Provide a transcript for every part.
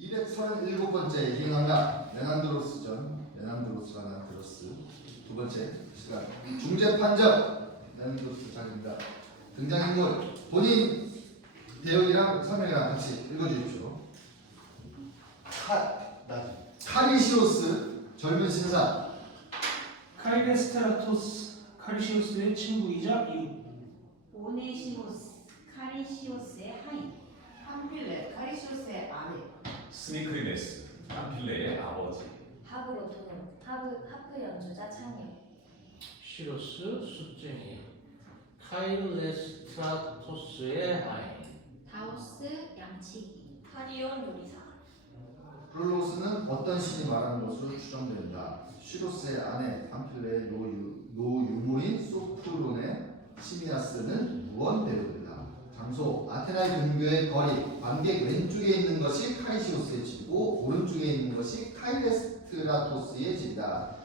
237번째 희망가 메난드로스전 메난드로스가 나드로스 두 번째 시간 중재판정 메난드로스 장입니다. 등장인물 본인 대역이랑 설명이랑 같이 읽어주십시오. 카리시오스 젊은 신사 카이레스테라토스 카리시오스의 친구이자 이웃 오네시모스 카리시오스의 하인 팜필레 카리시오스의 아내 스미크리네스 팜필레의 아버지 하브로토는 하프 연주자 창녀 시로스 숫쟁이 카일레스트라토스의 아이 다우스 양치기 카리온 요리사 플로로스는 어떤 신이 말하는 것으로 추정된다. 시로스의 아내 팜필레의 노유물인 소프론의 시미아스는 무언 배우이다. 장소 아테나의 근교의 거리 관객 왼쪽에 있는 것이 카리시오스의 집이고 오른쪽에 있는 것이 카일레스트라토스의 집이다.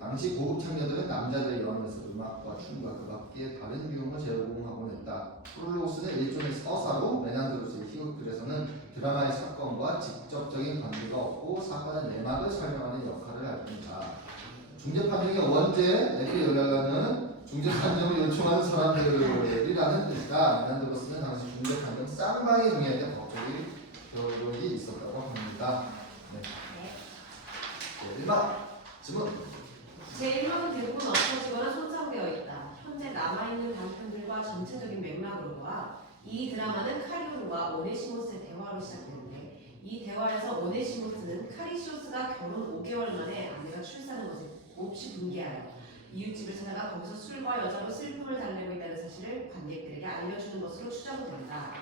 당시 고급 창녀들은 남자들의 여왕에서 음악과 춤과 그 밖에 다른 유형을 제공하곤 했다. 프롤로스는 일종의 서사로 메난드로스의 희극글에서는 드라마의 사건과 직접적인 관계가 없고 사건의 내막을 설명하는 역할을 할 뿐이다. 중재판정의 원죄, 에피 연락하는 중재판정을 요청하는 사람들이라는 뜻이다. 메난드로스는 당시 중재판정 쌍방의 중에 법적인 결론이 있었다고 합니다. 네. 1번 질문. 제1막은 대부분 없어지거나 손상되어 있다. 현재 남아있는 단편들과 전체적인 맥락으로 봐. 이 드라마는 카리온과 오네시모스의 대화로 시작되는데 이 대화에서 오네시모스는 카리시오스가 결혼 5개월 만에 아내가 출산한 것을 몹시 분개하여 이웃집을 찾아가 거기서 술과 여자로 슬픔을 달래고 있다는 사실을 관객들에게 알려주는 것으로 추정된다.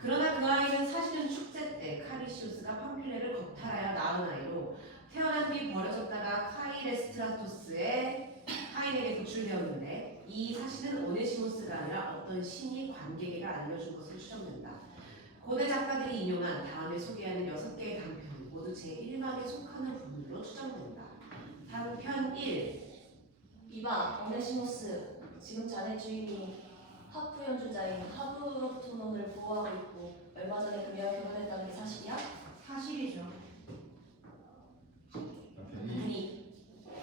그러나 그 아이는 사실은 축제 때 카리시오스가 팜필레를 겁탈하여 낳은 아이로 태어난 뒤 버려졌다가 카이레스트라토스의 하인에게 도출되었는데 이 사실은 오네시모스가 아니라 어떤 신이 관객에게 알려준 것으로 추정된다. 고대 작가들이 인용한 다음에 소개하는 6개의 단편은 모두 제1막에 속하는 부분으로 추정된다. 단편 1 이봐 오네시모스 지금 자네 주인이 하프 연주자인 하브로토논을 보호하고 있고 얼마 전에 그녀와 결혼했다는 게 사실이야? 사실이죠. 아니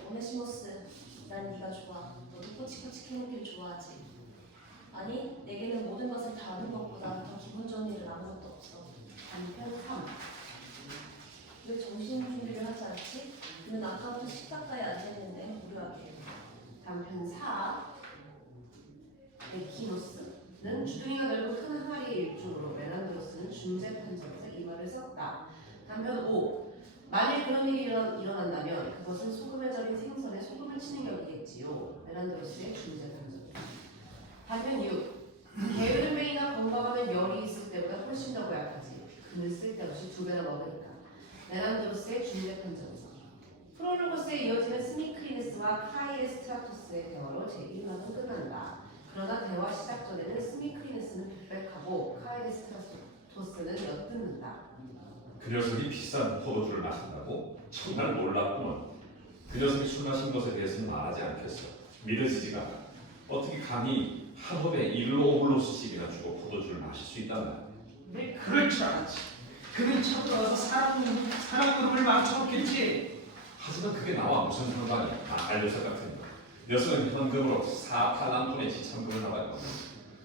오네시모스 난 네가 좋아. 너도 꼬치꼬치 캐노피를 좋아하지. 아니 내게는 모든 것을 다 아는 것보다 더 기분 좋은 일은 아무것도 없어. 단편 3 왜 점심 준비를 하지 않지? 그는 아까부터 식탁가에 앉아있는데 무료하게. 단편 4 에키노스는 주둥이가 넓은 큰 항아리의 일종으로 메난드로스는 중재판정에서 이 말을 썼다. 단편 5 만일 그런 일이 일어난다면 그것은 소금에 절인 생선에 소금을 치는 격이겠지요. 메난드로스의 중재판정. 단편 6 게으른 맹이가 건강하면 열이 있을 때보다 훨씬 더 고약하지. 그는 쓸데없이 2배나 먹으니까. 메난드로스의 중재판정에서 프롤로고스에 이어지는 스미크리네스와 카이레스트라토스의 대화로 제1막은 끝난다. 그러나 대화 시작 전에는 스미크리네스는 백백하고 카이레스트라토스는 엿듣는다. 그 녀석이 비싼 포도주를 마신다고? 정말 놀랍구먼. 그 녀석이 술 마신 것에 대해서는 말하지 않겠어. 믿어지지가 않아. 어떻게 감히 한 홉에 1로블로스씩이나 주고 포도주를 마실 수 있단다. 네 그럴 줄 알았지. 그는 쳐들어와서 사람 그룹을 망쳐놓겠지. 하지만 그게 나와 무슨 상관이야. 알려서 같은 거. 녀석은 현금으로 4팔란톤의 지참금을 나갈 겁니다.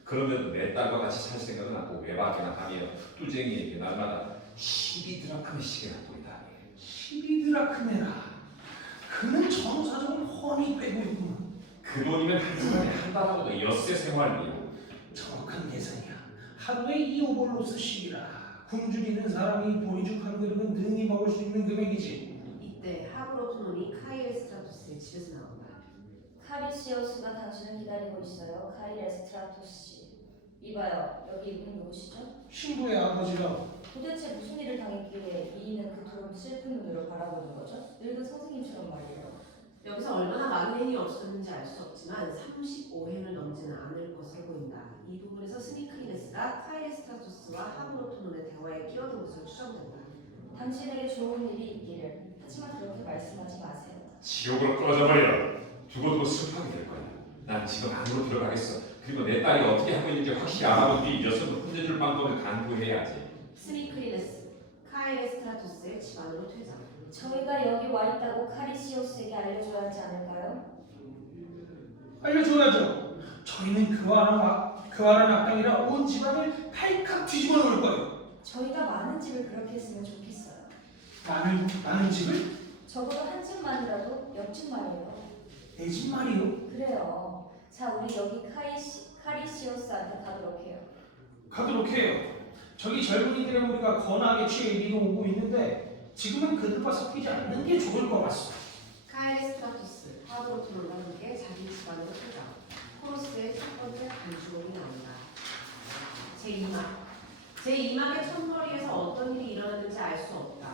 그러면 내 딸과 같이 살 생각은 않고 외박이나 하며 뚜쟁이에게 날마다 12드라크메씩이나 돈이다. 12드라크메라. 그는 정사정을 훤히 빼고 있구만. 그 돈이면 한 사람이 한 달하고도 엿새 생활비로. 정확한 계산이야. 하루에 2오볼로스씩이라. 굶주리는 사람이 보이죽하는 그릇은 능히 먹을 수 있는 금액이지. 이때 하브로토논이 카이레스트라토스의 집에서 나온다. 카리시오스가 당신을 기다리고 있어요. 카이레스트라토스. 이봐요 여기 이분 누구시죠? 신부의 아버지라고. 도대체 무슨 일을 당했기에 이인은 그토록 슬픈 눈으로 바라보는 거죠? 늙은 선생님처럼 말이에요. 여기서 얼마나 많은 행이 없었는지 알 수 없지만 35행을 넘지는 않을 것으로 보인다. 이 부분에서 스미크리네스가 카이레스트라토스와 하브로토논의 대화에 끼어든 것으로 추정된다. 당신에게 좋은 일이 있기를. 하지만 그렇게 말씀하지 마세요. 지옥으로 꺼져버려. 두고두고 슬퍼하게 될 거야. 난 지금 안으로 들어가겠어. 그리고 내 딸이 어떻게 하고 있는지 확실히 알아본 뒤 이 녀석을 혼내줄 방법을 강구해야지. 스미크리네스 카에레스트라토스의 집안으로 퇴장. 저희가 여기 와 있다고 카리시오스에게 알려줘야 하지 않을까요? 알려줘야죠. 저희는 그와라는 악당이라 온 집안을 발칵 뒤집어 놓을 거예요. 저희가 많은 집을 그렇게 했으면 좋겠어요. 많은 집을? 적어도 한 집만이라도 옆집 말이에요. 내 집 말이요. 그래요. 자, 우리 여기 카리시오스한테 가도록 해요. 가도록 해요. 저기 젊은이들의 우리가 거나하게 취해 이리로 오고 있는데 지금은 그들과 섞이지 않는 게 좋을 것 같습니다. 카에레스트라토스 파브로토를 함께 자기 집안으로 퇴장. 코로스의 첫 번째 간주곡이 나온다. 제2막의 첫머리에서 어떤 일이 일어났는지 알 수 없다.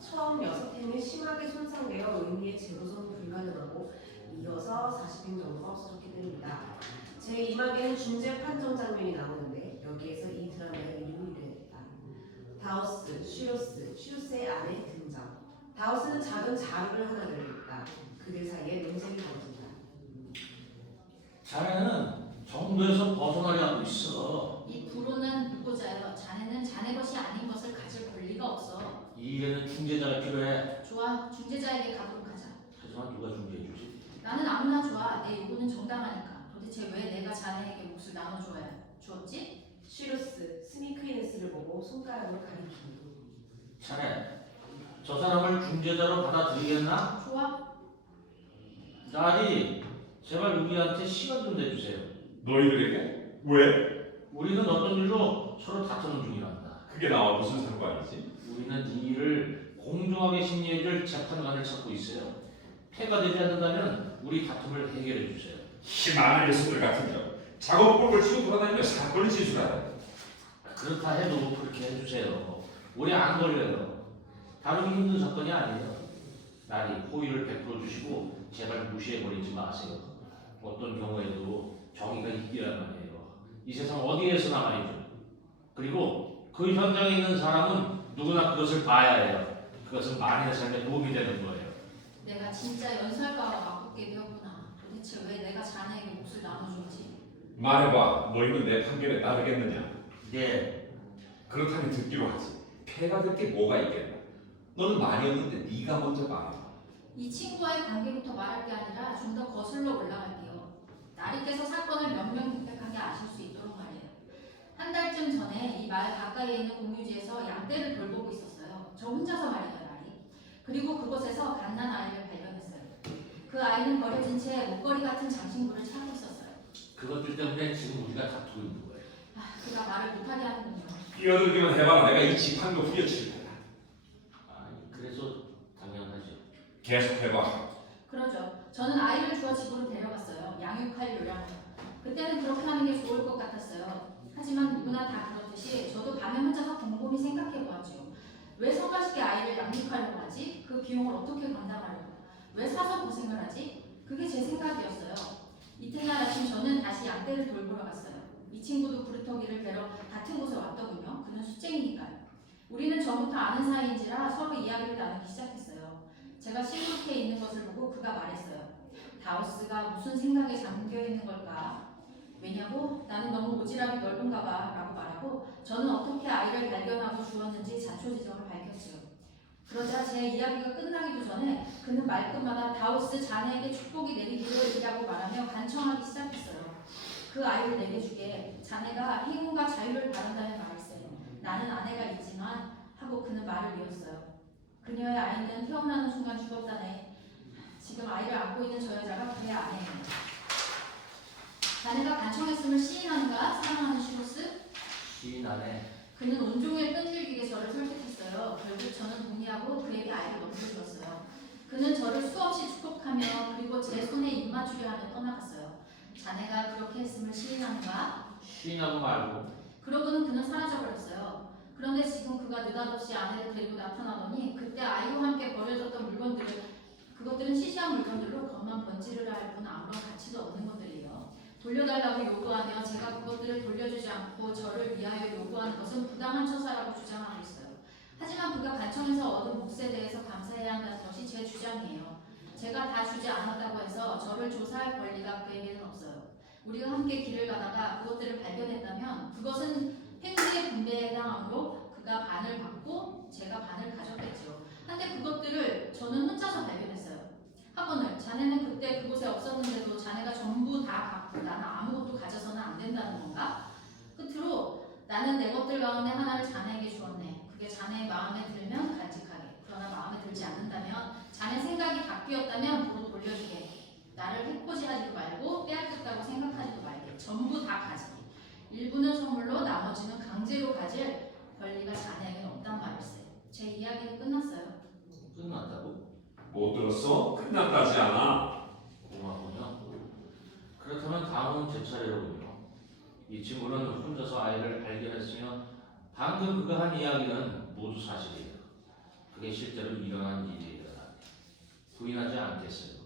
처음 6행은 심하게 손상되어 의미의 재구성 불가능하고 이어서 40행 정도가 없어졌기 때문이다. 제2막에는 중재 판정 장면이 나오는데 여기에서 이 드라마의 이름이 유래했다. 다우스, 슈로스의 아내 등장. 다우스는 작은 자루를 하나 들고 있다. 그들 사이에 논쟁이 벌어진다. 자네는 정도에서 벗어나려 하고 있어. 이 불호는 불고자예요. 자네는 자네 것이 아닌 것을 가질 권리가 없어. 이 일에는 중재자가 필요해. 좋아, 중재자에게 가도록 하자. 하지만 누가 중재해주지? 나는 아무나 좋아. 내 요구는 정당하니까. 도대체 왜 내가 자네에게 몫을 나눠줘야 주었지? 슈루스, 스미크이네스를 보고 손가락으로 가리킨다. 자네, 저 사람을 중재자로 받아들이겠나? 좋아. 나리, 제발 우리한테 시간 좀 내주세요. 너희들에게? 왜? 우리는 어떤 일로 서로 다투는 중이란다. 그게 나와 무슨 상관이지? 우리는 이 일을 공정하게 심리해줄 재판관을 찾고 있어요. 패가 되지 않는다면 우리 다툼을 해결해 주세요. 희망의 녀석들 같은 경 작업복을 치고 돌아다니며 사건을 진술하다. 그렇다 해도 그렇게 해주세요. 우리 안 걸려요. 다루기 힘든 사건이 아니에요. 나리 호의를 베풀어 주시고 제발 무시해버리지 마세요. 어떤 경우에도 정의가 있기란 말이에요. 이 세상 어디에서나 말이죠. 그리고 그 현장에 있는 사람은 누구나 그것을 봐야 해요. 그것은 만인의 삶에 도움이 되는 거예요. 내가 진짜 연설가와 맞붙게 되었구나. 도대체 왜 내가 자네에게 몫을 나눠줬지? 말해봐. 너희는 내 판결에 따르겠느냐? 네, 그렇다면 듣기로 하지. 패가 될 게 뭐가 있겠나? 너는 말이 없는데 네가 먼저 말해. 이 친구와의 관계부터 말할 게 아니라 좀 더 거슬러 올라갈게요. 나리께서 사건을 명명백백하게 아실 수 있도록 말이에요. 한 달쯤 전에 이 마을 가까이에 있는 공유지에서 양떼를 돌보고 있었어요. 저 혼자서 말이에요, 나리. 그리고 그곳에서 갓난 아이를 발견했어요. 그 아이는 버려진 채 목걸이 같은 장신구를 차고 있었어요. 그것들 때문에 지금 우리가 다투고 있는 거예요. 그가 말을 못하게 하는군요. 끼어들기만 해봐라. 내가 이 지팡이로 후려칠 거야. 그래서 당연하죠. 계속 해봐. 그러죠. 저는 아이를 주어 집으로 데려갔어요. 양육할 요량으로. 그때는 그렇게 하는 게 좋을 것 같았어요. 하지만 누구나 다 그렇듯이 저도 밤에 혼자서 곰곰이 생각해 보았죠. 왜 성가시게 아이를 양육하려고 하지? 그 비용을 어떻게 감당하려고? 왜 사서 고생을 하지? 그게 제 생각이었어요. 이튿날 아침 저는 다시 양떼를 돌보러 갔어요. 이 친구도 부르터기를 베러 같은 곳에 왔더군요. 그는 숫쟁이니까요. 우리는 전부터 아는 사이인지라 서로 이야기를 나누기 시작했어요. 제가 실룩해 있는 것을 보고 그가 말했어요. 다우스가 무슨 생각에 잠겨 있는 걸까? 왜냐고? 나는 너무 오지랖이 넓은가 봐 라고 말하고 저는 어떻게 아이를 발견하고 주었는지 자초지종을 밝혔죠. 그러자 제 이야기가 끝나기도 전에 그는 말끝마다 다우스 자네에게 축복이 내리기를이라고 말하며 간청하기 시작했어요. 그 아이를 내게 주게 자네가 행운과 자유를 바란다는 말일세. 나는 아내가 있지만 하고 그는 말을 이었어요. 그녀의 아이는 태어나는 순간 죽었다네. 지금 아이를 안고 있는 저 여자가 그의 아내예요. 자네가 간청했음을 시인하는가? 사랑하는 슈로스? 시인하네. 그는 온종일 끈질기게 저를 설득했어요. 결국 저는 동의하고 그에게 아이를 넘겨주었어요. 그는 저를 수없이 축복하며 그리고 제 손에 입 맞추려 하며 떠나갔어요. 자네가 그렇게 했음을 시인하는가? 시인하고 말고. 그러고는 그는 사라져버렸어요. 그런데 지금 그가 느닷없이 아내를 데리고 나타나더니 그때 아이와 함께 버려졌던 그것들은 시시한 물건들로 겉만 번지르르 할 뿐 아무런 가치도 없는 것들이에요. 돌려달라고 요구하며 제가 그것들을 돌려주지 않고 저를 위하여 요구하는 것은 부당한 처사라고 주장하고 있어요. 하지만 그가 간청에서 얻은 몫에 대해서 감사해야 한다는 것이 제 주장이에요. 제가 다 주지 않았다고 해서 저를 조사할 권리가 그에게는 없어요. 우리가 함께 길을 가다가 그것들을 발견했다면 그것은 횡재의 분배에 해당하므로 그가 반을 받고 제가 반을 나는 아무것도 가져서는 안 된다는 건가? 끝으로 나는 내 것들 가운데 하나를 자네에게 주었네. 그게 자네의 마음에 들면 간직하게. 그러나 마음에 들지 않는다면 자네 생각이 바뀌었다면 도로 돌려주게. 나를 해코지하지도 말고 빼앗겼다고 생각하지도 말게. 전부 다 가지기. 일부는 선물로 나머지는 강제로 가질 권리가 자네에게는 없단 말일세. 제 이야기는 끝났어요. 끝났다고? 못 들었어? 끝났다지 않아. 고맙군요. 그렇다면 다음은 제 차례로군요. 이 친구는 혼자서 아이를 발견했으며 방금 그가 한 이야기는 모두 사실이에요. 그게 실제로 일어난 일이에요. 부인하지 않겠어요.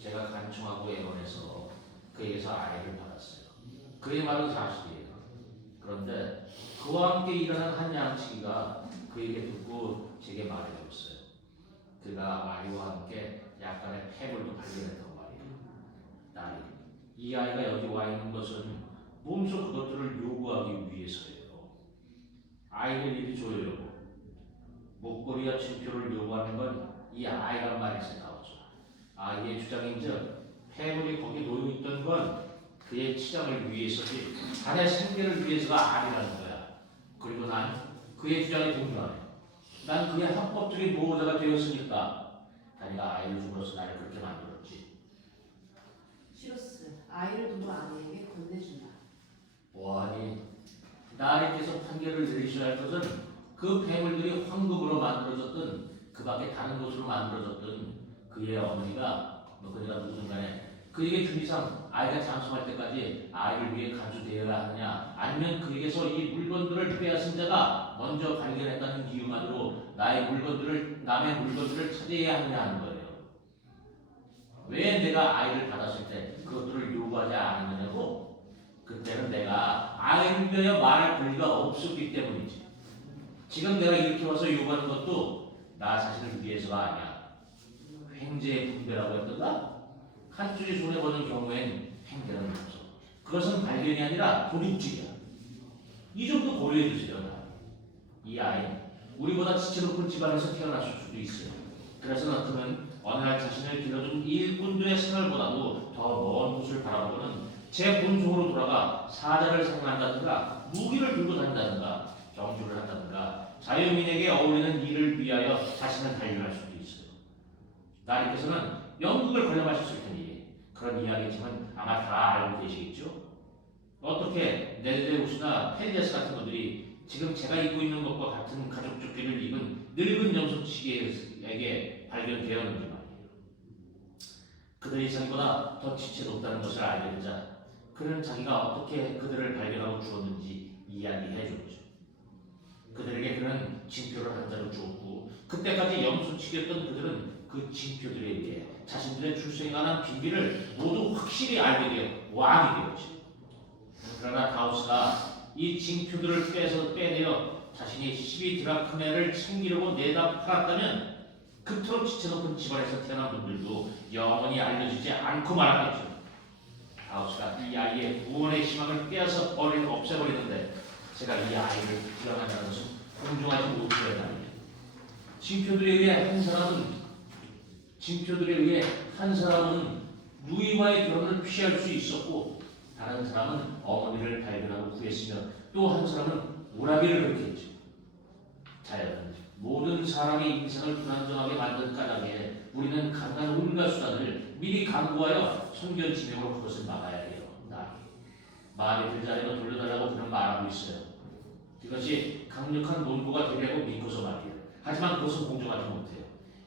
제가 간청하고 애원해서 그에게서 아이를 받았어요. 그의 말은 사실이에요. 그런데 그와 함께 일어난 한 양치기가 그에게 듣고 제게 말해줬어요. 그가 아이와 함께 약간의 패물도 발견했다고 말이에요. 딸이 이 아이가 여기 와 있는 것은 몸소 그것들을 요구하기 위해서예요. 아이를 이리 줘요. 목걸이와 침표를 요구하는 건 이 아이란 말일세 나오죠. 아이의 주장인즉 패물이 거기 놓여 있던 건 그의 치장을 위해서지 자네 생계를 위해서가 아니라는 거야. 그리고 난 그의 주장에 동의하네. 난 그의 합법적인 보호자가 되었으니까 다니가 아이를 줌으로써 나를 그렇게 만들었지. 시로스, 아이를 두고 아내에게 건네준다. 보아하니 나리께서 판결을 내리셔야 할 것은 그 폐물들이 황금으로 만들어졌든 그 밖에 다른 곳으로 만들어졌든 그의 어머니가 그녀가 누구든 간에 그에게 준 이상 아이가 장성할 때까지 아이를 위해 간수되어야 하느냐 아니면 그에게서 이 물건들을 빼앗은 자가 먼저 발견했다는 이유만으로 남의 물건들을 차지해야 하느냐 하는 거예요. 왜 내가 아이를 받았을 때 그것들을 요구하지 않았느냐고? 그때는 내가 아이를 위하여 말할 권리가 없었기 때문이지. 지금 내가 이렇게 와서 요구하는 것도 나 자신을 위해서가 아니야. 횡재의 분배라고 했던가? 한 줄이 손해보는 경우엔 횡재는 없어. 그것은 발견이 아니라 도둑질이야. 이 정도 고려해 주세요. 이 아이는 우리보다 지체 높은 집안에서 태어났을 수도 있어요. 그래서 너트는 어느 날 자신을 길러준 일꾼들의 생활보다도 더 먼 곳을 바라보고는 제 본성으로 돌아가 사자를 생각한다든가 무기를 들고 다닌다든가 정주를 한다든가 자유민에게 어울리는 일을 위하여 자신을 발견할 수도 있어요. 나리께서는 영국을 관람하셨을 테니 그런 이야기지만 아마 다 알고 계시겠죠? 어떻게 네드데우스나 펠리아스 같은 분들이 지금 제가 입고 있는 것과 같은 가죽 조끼를 입은 늙은 염소치기에게 발견되었는지 말이에요. 그들이 자기보다 더 지체 높다는 것을 알게 되자 그는 자기가 어떻게 그들을 발견하고 주었는지 이야기해 줬죠. 그들에게 그는 징표를 한 자루 주었고 그때까지 염소치기였던 그들은 그 징표들에 의해 자신들의 출생에 관한 비밀을 모두 확실히 알게 되어 왕이 되었죠. 그러나 다우스가 이 징표들을 빼내어 자신이 12드라크메를 챙기려고 내다 팔았다면 그토록 지체 높은 집안에서 태어난 분들도 영원히 알려지지 않고 말았겠죠. 다우스가 이 아이의 구원의 희망을 빼앗아 없애버리는데 제가 이 아이를 구랑한다는 것은 공정하지 못하다니. 징표들에 의해 한 사람은 누이와의 결혼을 피할 수 있었고 다른 사람은 어머니를 발견하고 구했으며 또 한 사람은 오라비를 그렇게 했죠. 자연은 모든 사람의 인생을 불안정하게 만든 까닭에 우리는 강한 온갖 수단을 미리 강구하여 선견지명으로 그것을 막아야 해요. 마음에 들지 않으면 돌려달라고 그는 말하고 있어요. 이것이 강력한 논거가 되려고 믿고서 말이에요. 하지만 그것은 공정하지 못해요.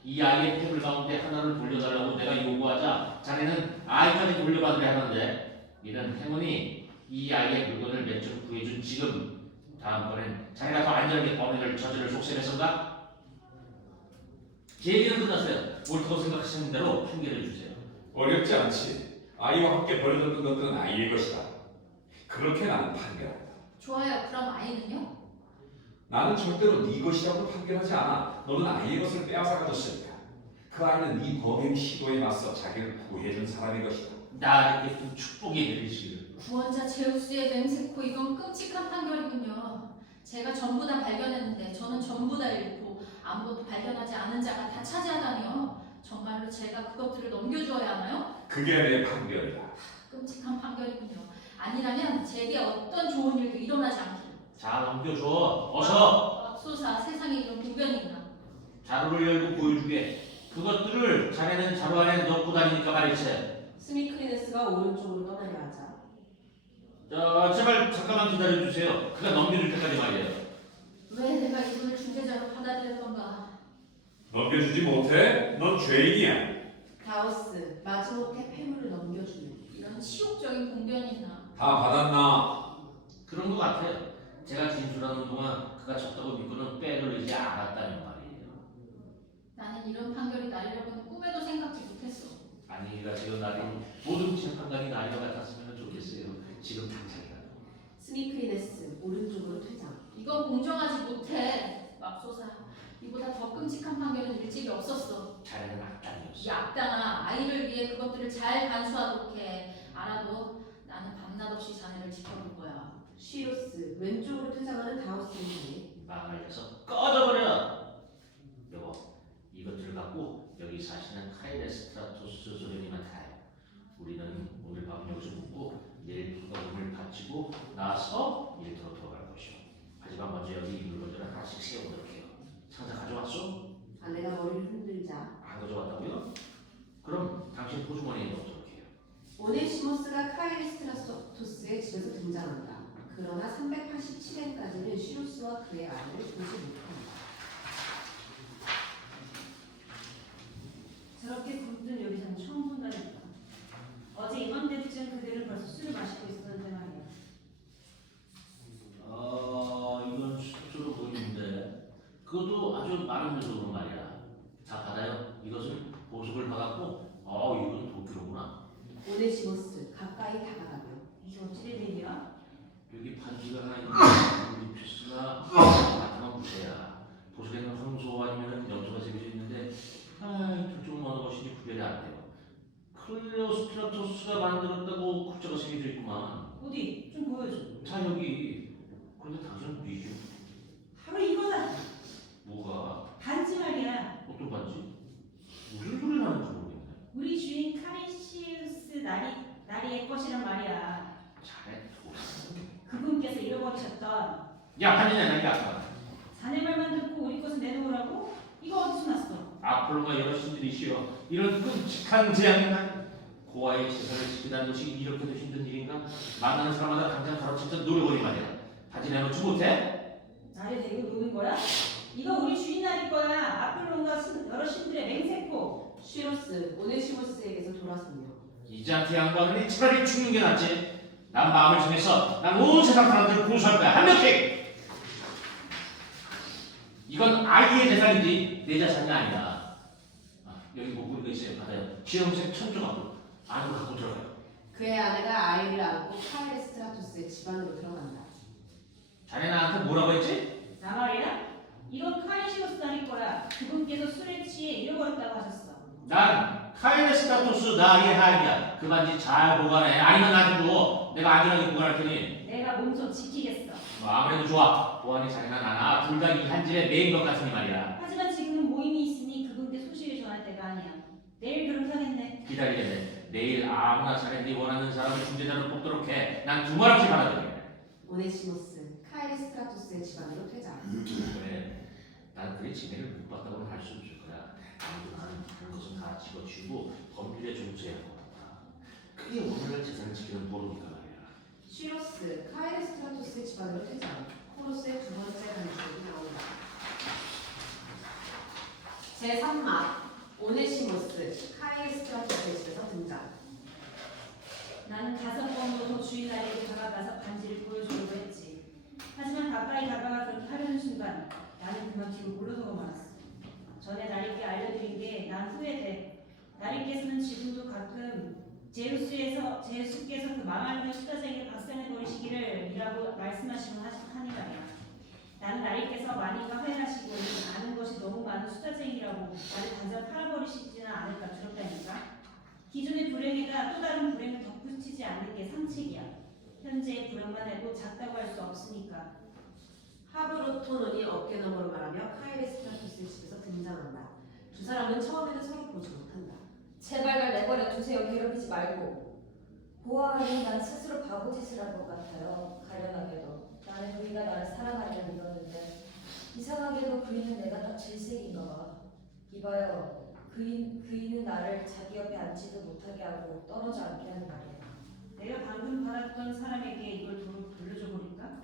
이 아이의 태블 가운데 하나를 돌려달라고 내가 요구하자 자네는 아이까지 돌려받으려 하는데 이는 행운이 이 아이의 물건을 몇 점 구해준 지금 다음번엔 자네가 더 안전하게 범인을 저지를 속셈해서인가? 제 얘기는 끝났어요. 옳다고 생각하시는 대로 판결해 주세요. 어렵지 않지. 아이와 함께 벌어졌던 것들은 아이의 것이다. 그렇게 나는 판결한다. 좋아요. 그럼 아이는요? 나는 절대로 네 것이라고 판결하지 않아. 너는 아이의 것을 빼앗아 가졌으니까. 그 아이는 네 범행 시도에 맞서 자기를 구해준 사람의 것이다. 나에게 좀 축복이 내리시기를. 구원자 제우스의 맹세코 이건 끔찍한 판결이군요. 제가 전부 다 발견했는데 저는 전부 다 잃고 아무것도 발견하지 않은 자가 다 차지하다니요. 정말로 제가 그것들을 넘겨주어야 하나요? 그게 내 판결이다. 끔찍한 판결이군요. 아니라면 제게 어떤 좋은 일도 일어나지 않기를. 자, 넘겨줘. 어서. 맙소사, 세상에 이런 공변이 있나. 자루를 열고 보여주게. 그것들을 자네는 자루 안에 넣고 다니니까 말이지. 스미크리네스가 오른쪽으로 떠나려 하자. 자, 제발 잠깐만 기다려주세요. 그가 넘겨줄 때까지 말이에요. 왜 내가 이분을 중재자로 받아들였던가. 넘겨주지 못해? 넌 죄인이야. 다우스, 마지못해 폐물을 넘겨주는. 이런 치욕적인 공변이 있나. 다 받았나? 그런 것 같아요. 제가 진술하는 동안 그가 졌다고 믿고는 빼돌리지 않았다는 말이에요. 나는 이런 판결이 날려고는 꿈에도 생각지 못했어. 아니가 지금 날이 모든 재판관이 날려 같았으면 좋겠어요. 지금 당장이라도. 스미크리네스, 오른쪽으로 퇴장. 이건 공정하지 못해. 맙소사, 이보다 더 끔찍한 판결은 일찍이 없었어. 자네는 이 악당이었어. 악당아, 아이를 위해 그것들을 잘 간수하도록 해. 알아도 나는 밤낮 없이 자네를 지켜볼 거야. 쉬로스, 왼쪽으로 퇴장하는 다우스인지. 망할려서 꺼져버려. 여보, 이것들을 갖고 여기 사시는 카이레스트라토스 소령님한테 가요. 우리는 오늘 밤 여기서 묵고 내일 부가금을 바치고 나서 일터로 돌아갈 것이오. 하지만 먼저 여기 이 물건들을 하나씩 세워보도록 해요. 상자 가져왔어? 아내가 머리를 흔들자. 안 가져왔다고요? 그럼 당신 호주머니에 넣도록 해요. 오네시모스가 카이레스트라토스의 집에서 등장한다. 그러나 387엔까지는 쉬로스와 그의 아내를 보지 못한다. 저렇게 굶든 요리사는 처음 본다니까. 어제 이맘때쯤 그들은 벌써 술을 마시고 있었는데 말이야. 이건 수수로 보이는데 그것도 아주 많은 녀석으로 말이야. 자, 받아요. 이것은 보석을 받았고 이건 도끼로구나. 오네시모스, 가까이 다가가며. 이게 어찌된 일이야? 여기 반지가 하나 있는데 우리 피스가 바탕은 무쇠야. 보석에는 황소 아니면 염소가 새겨져 있는데 둘 중 어느 것인지 구별이 안 돼요. 클레오스트라토스가 만들었다고 글자가 새겨져 있구만. 어디? 좀 보여줘. 자, 여기. 그런데 당신은 누구죠? 바로 이거다. 뭐가? 반지 말이야. 어떤 반지? 무슨 소리를 하는지 모르겠네. 우리 주인 카리시우스 나리의 것이란 말이야. 자네 그분께서 잃어버리셨던. 야, 반지냐, 나 아까. 자네 말만 듣고 우리 것을 내놓으라고? 이거 어디서 났어? 아폴로가 여러 신들이시여, 이런 끔찍한 재앙이 난 고아의 제사를 지키다는 것이 이렇게도 힘든 일인가? 만나는 사람마다 당장 가로채서 노려버리 말이야. 바지 내놓지 못해? 나를 데리고 노는 거야? 이거 우리 주인 나리 거야. 아폴론과 여러 신들의 맹세코. 쉬로스, 오네시모스에게서 돌아서며. 이자한테 양반은 차라리 죽는 게 낫지. 난 마음을 정해서 난 온 세상 사람들을 고소할 거야. 한 명씩! 이건 아이의 재산이지 내 재산이 아니다. 여기 목걸이가 있어요. 받아요. 지형색 천조 앞으로 안으로 갖고 들어가요. 그의 아내가 아이를 안고 카이레스트라토스의 집 안으로 들어간다. 자네 나한테 뭐라고 했지? 나 말이야? 이건 카리시우스 나리 거야. 그분께서 술에 취해 잃어버렸다고 하셨어. 난 카이레스타토스 나의 하이야. 그 반지 잘 보관해. 아니면 나한테 줘. 내가 안전하게 보관할 테니. 내가 몸소 지키겠어. 아무래도 좋아. 보안이 자네나 나나 둘 다 이 한 집의 메인 것 같으니 말이야. 하지만 지금은 모임이 있으니 그분께 소식을 전할 때가 아니야. 내일 그렇게 하겠네. 기다리겠네. 내일 아무나 자네들이 원하는 사람을 중재자로 뽑도록 해. 난 두말없이 받아들여. 오네시모스, 카이레스트라토스의 집 안으로 퇴장. 그래. 난 그리 지네를 못 봤다고는 할 수 없을 거야. 아무도 나는 그런 것은 다 집어치우고 법률에 준수해야 할 것 같아. 그게 오늘날 재산을 지키는 도로니까 말이야. 쉬로스, 카이레스트라토스의 집 안으로 퇴장. 코로스의 두 번째 간주곡이 나온다. 제3막 오네시모스, 카이레스트라토스의 집에서 등장. 나는 5번도 더 주인 나리에게 다가가서 반지를 보여주려고 했지. 하지만 가까이 다가가 그렇게 하려는 순간 나는 그만 뒤로 물러서고 말았어. 전에 나리께 알려드린 게 난 후회돼. 나리께서는 지금도 가끔 제우스께서 그 망할 년 수다쟁이를 박살내버리시기를 이라고 말씀하시곤 하니 말이야. 나는 나리께서 많이가 화해하시고 아는 것이 너무 많은 수다쟁이라고 나를 단전 팔아버리시지는 않을까 두렵다니까. 기존의 불행에다 또 다른 불행을 덧붙이지 않는 게 상책이야. 현재의 불행만 해도 작다고 할 수 없으니까. 하브로토논이 어깨너머로 말하며 카이레스트라토스의 집에서 등장한다. 두 사람은 처음에는 서로 보지 못한다. 제발 날 내버려 두세요. 괴롭히지 말고. 보아하니 난 스스로 바보짓을 한 것 같아요. 가련하게도 나는 그이가 나를 사랑하리라 믿었는데 이상하게도 그이는 내가 딱 질색인가 봐. 이봐요. 그이는 나를 자기 옆에 앉지도 못하게 하고 떨어져 앉게 하는 말이에요. 내가 방금 받았던 사람에게 이걸 돌려줘 버릴까?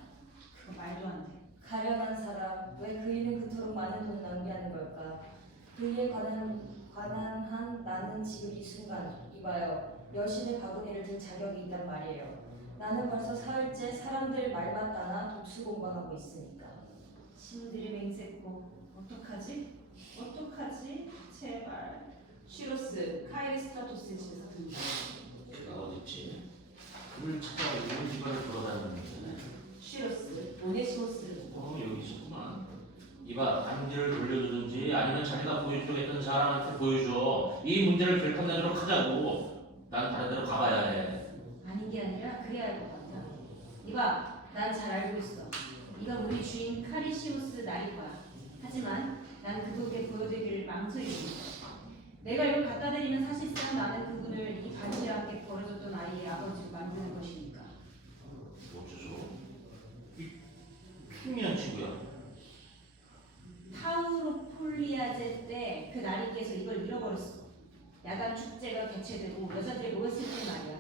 그거 말도 안 돼. 가련한 사람, 왜 그이는 그토록 많은 돈을 낭비하는 걸까? 그이에 관한 나는 지금 이 순간, 이봐요. 여신의 바구니를 들 자격이 있단 말이에요. 나는 벌써 사흘째 사람들 말 맞다나 독수 공방하고 있으니까. 신들이 맹세코. 어떡하지? 어떡하지? 제발. 슈로스, 카이리스트라토스의 집에서 등장. 내가 어딨지? 그를 찾아 온 집안을 돌아다니는데 슈로스, 오네시모스를 여기 있었구만. 이봐, 반지를 돌려주든지 아니면 자기가 보여주려고 했던 사람한테 보여줘. 이 문제를 결판내도록 하자고. 난 다른 데로 가봐야 해. 아닌 게 아니라 그래야 할 것 같아. 이봐, 난 잘 알고 있어. 네가 우리 주인 카리시우스 날일 거야. 하지만 난 그분께 보여드리기를 망설이고 있어. 내가 이걸 갖다 드리면 사실상 나는 그분을 이 반지와 함께 버려줬던 아이의 아버지로 만드는 것이니까. 어쩌죠? 이 핑미한 친구야. 타우로폴리아제 때 그 나리께서 이걸 잃어버렸어. 야간 축제가 개최되고 여자들이 모였을 때 말이야.